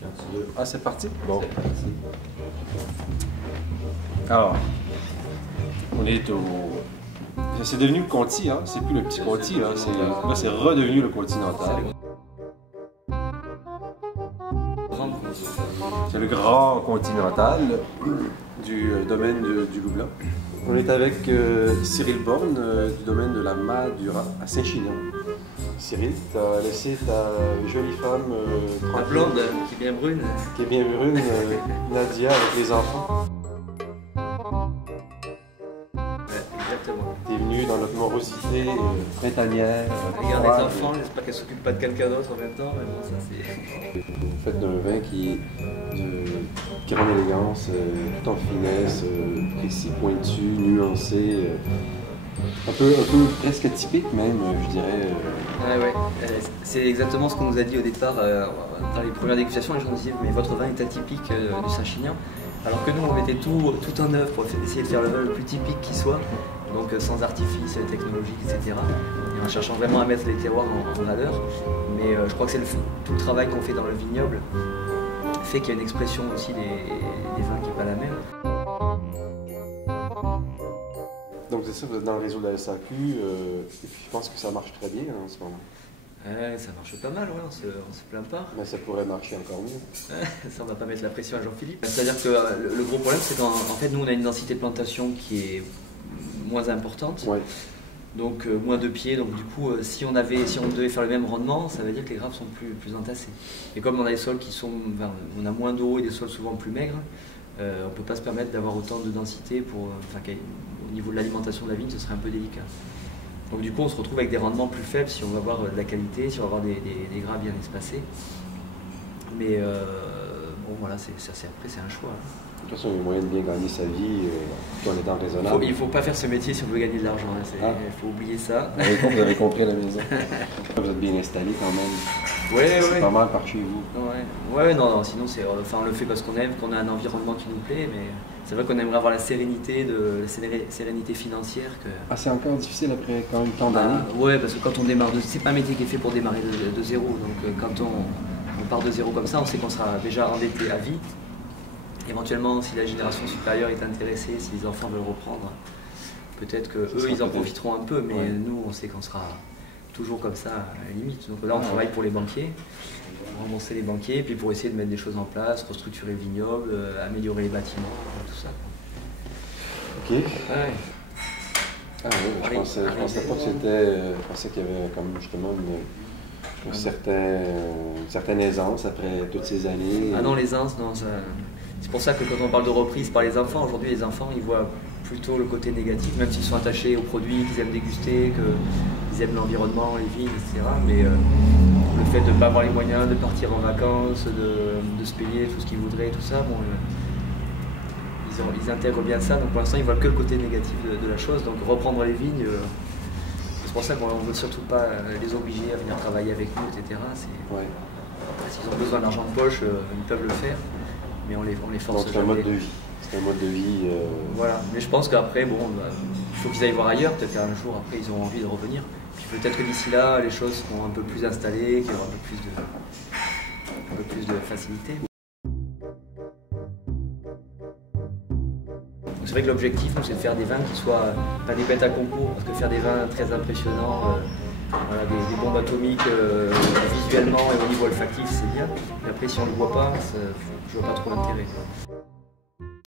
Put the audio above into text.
Quand tu veux. Ah, c'est parti? Bon. C'est parti. Alors, on est au... C'est devenu le Conti, hein? C'est plus le petit Conti, là. Là, c'est redevenu le Continental. C'est le grand Continental du domaine du Loup Blanc. On est avec Cyril Borne du domaine de la Madura à Saint-Chinian. Cyril, tu as laissé ta jolie femme La blonde, qui est bien brune. Qui est bien brune, Nadia, avec les enfants. Ouais, exactement. Tu es venu dans notre morosité printanière. Regarde les enfants, j'espère qu'elle s'occupe pas de quelqu'un d'autre en même temps, mais bon, ça c'est... Vous faites d'un vin qui est de grande élégance, tout en finesse, précis, pointu, nuancé. Un peu presque typique même, je dirais. Ouais. C'est exactement ce qu'on nous a dit au départ dans les premières dégustations. Les gens disaient mais votre vin est atypique du Saint-Chinian. Alors que nous on mettait tout en œuvre pour essayer de faire le vin le plus typique qui soit, donc sans artifice technologique, etc. Et en cherchant vraiment à mettre les terroirs en valeur. Mais je crois que c'est tout le travail qu'on fait dans le vignoble fait qu'il y a une expression aussi des vins qui n'est pas la même. Donc c'est ça, vous êtes dans le réseau de la SAQ, et puis je pense que ça marche très bien en ce moment. Ouais, ça marche pas mal, ouais, on se plaint pas. Mais ça pourrait marcher encore mieux. Ça, on va pas mettre la pression à Jean-Philippe. C'est-à-dire que le gros problème, c'est qu'en fait, nous, on a une densité de plantation qui est moins importante. Ouais. Donc moins de pieds, donc du coup, si on devait faire le même rendement, ça veut dire que les grappes sont plus entassées. Et comme on a des sols on a moins d'eau et des sols souvent plus maigres, on ne peut pas se permettre d'avoir autant de densité au niveau de l'alimentation de la vigne, ce serait un peu délicat. Donc du coup, on se retrouve avec des rendements plus faibles si on veut avoir de la qualité, si on veut avoir des grappes bien espacées. Mais bon, voilà, après, c'est un choix. De toute façon, il y a moyen de bien gagner sa vie tout en étant raisonnable. Il ne faut pas faire ce métier si on veut gagner de l'argent. Il faut oublier ça. Vous avez compris à la maison. Vous êtes bien installé quand même. Ouais. C'est pas mal par chez vous. Ouais, non, sinon on le fait parce qu'on aime, qu'on a un environnement qui nous plaît, mais c'est vrai qu'on aimerait avoir la sérénité financière. C'est encore difficile après quand même tant d'années. Ouais, parce que quand on démarre, c'est pas un métier qui est fait pour démarrer de zéro. Donc quand on part de zéro comme ça, on sait qu'on sera déjà endetté à vie. Éventuellement, si la génération supérieure est intéressée, si les enfants veulent reprendre, peut-être qu'eux, ils en profiteront un peu, mais nous, on sait qu'on sera toujours comme ça, à la limite. Donc là, on travaille pour les banquiers, rembourser les banquiers, puis pour essayer de mettre des choses en place, restructurer le vignoble, améliorer les bâtiments, tout ça. Ok. Ouais. Ah oui, je pensais pas que c'était... Je pensais qu'il y avait comme justement une certaine aisance après toutes ces années. Ah non, l'aisance, non, ça... C'est pour ça que quand on parle de reprise par les enfants, aujourd'hui les enfants ils voient plutôt le côté négatif, même s'ils sont attachés aux produits, qu'ils aiment déguster, qu'ils aiment l'environnement, les vignes, etc. Mais le fait de ne pas avoir les moyens de partir en vacances, de se payer tout ce qu'ils voudraient, tout ça, bon, ils intègrent bien ça, donc pour l'instant ils voient que le côté négatif de la chose, donc reprendre les vignes, c'est pour ça qu'on ne veut surtout pas les obliger à venir travailler avec nous, etc. S'ils ont besoin d'argent de poche, ils peuvent le faire. Mais on les force. Donc c'est un mode de vie. C'est un mode de vie. Voilà. Mais je pense qu'après, bon, il faut qu'ils aillent voir ailleurs. Peut-être qu'un jour après, ils auront envie de revenir. Puis peut-être que d'ici là, les choses seront un peu plus installées, qu'il y aura un peu plus de facilité. C'est vrai que l'objectif, c'est de faire des vins qui soient pas des bêtes à concours, parce que faire des vins très impressionnants, des bombes atomiques visuellement et au niveau olfactif, c'est bien. Mais après, si on ne le voit pas, je vois pas trop l'intérêt.